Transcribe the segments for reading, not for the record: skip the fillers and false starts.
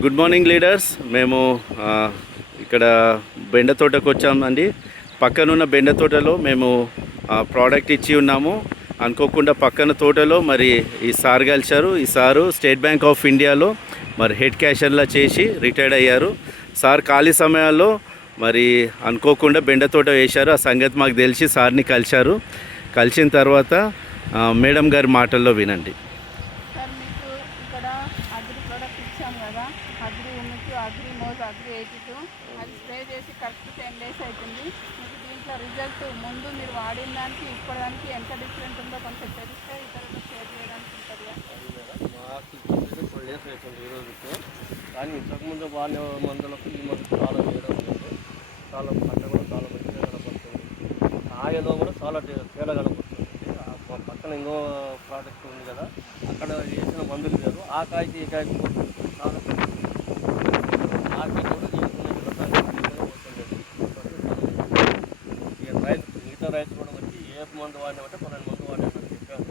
Good morning leaders. మేము ఇక్కడ బెండ తోటకు వచ్చామండి. పక్కనున్న బెండ తోటలో మేము ప్రోడక్ట్ ఇచ్చి ఉన్నాము. అనుకోకుండా పక్కన తోటలో మరి ఈ సార్ కలిశారు. ఈ సారు స్టేట్ బ్యాంక్ ఆఫ్ ఇండియాలో మరి హెడ్ క్యాషర్లా చేసి రిటైర్డ్ అయ్యారు. సార్ ఖాళీ సమయాల్లో మరి అనుకోకుండా బెండ తోట వేశారు. ఆ సంగతి మాకు తెలిసి సార్ని కలిశారు. కలిసిన తర్వాత మేడం గారి మాటల్లో వినండి. సార్ మీకు ఇక్కడ అగ్రి ప్రోడక్ట్ ఇచ్చాము కదా, అగ్రి ఉమ్మికి, అగ్రి మోజ్, అగ్రి 82 అది స్ప్రే చేసి కరెక్ట్ 10 days అవుతుంది. మీకు దీంట్లో రిజల్ట్ ముందు మీరు వాడిన దానికి ఇప్పటిదానికి ఎంత డిఫరెంట్ ఉందో కొంచెం తెలిస్తే ఇతరులకు షేర్ చేయడానికి ఉంటుంది. మాకు 4 days అవుతుంది ఈ రోజుకు. కానీ ఇంతకుముందు వాడిన మందులకు ఈ మందు చాలా తేడా ఉంటుంది. చాలా పంట కూడా చాలా మంచిగా కనపడుతుంది. కాయలో కూడా చాలా తేడా కనపడుతుంది. పక్కన ఇంకో ప్రోడక్ట్ ఉంది కదా, అక్కడ వేసిన మందులు వేరు. ఆ కాయకి ఈ కాయకి చాలా ఆకి కూడా రైతు మిగతా రైతులు కూడా వచ్చి ఏ మందు వాడినామంటే 12 మందు వాడినామని చెప్పారు.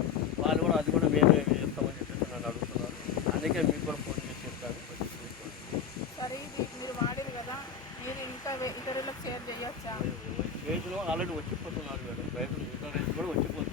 వాళ్ళు కూడా అది కూడా మేమే చేస్తామని చెప్పేసి నన్ను అడుగుతున్నారు. అందుకే మీకు కూడా ఫోన్ చేసి చెప్తాను. సరే, ఇది మీరు వాడారు కదా, మీరు ఇంకా ఇతరులకు షేర్ చేయొచ్చా? రైతులు ఆల్రెడీ వచ్చిపోతున్నారు మేడం. రైతులు మిగతా రైతులు కూడా వచ్చిపోతున్నారు.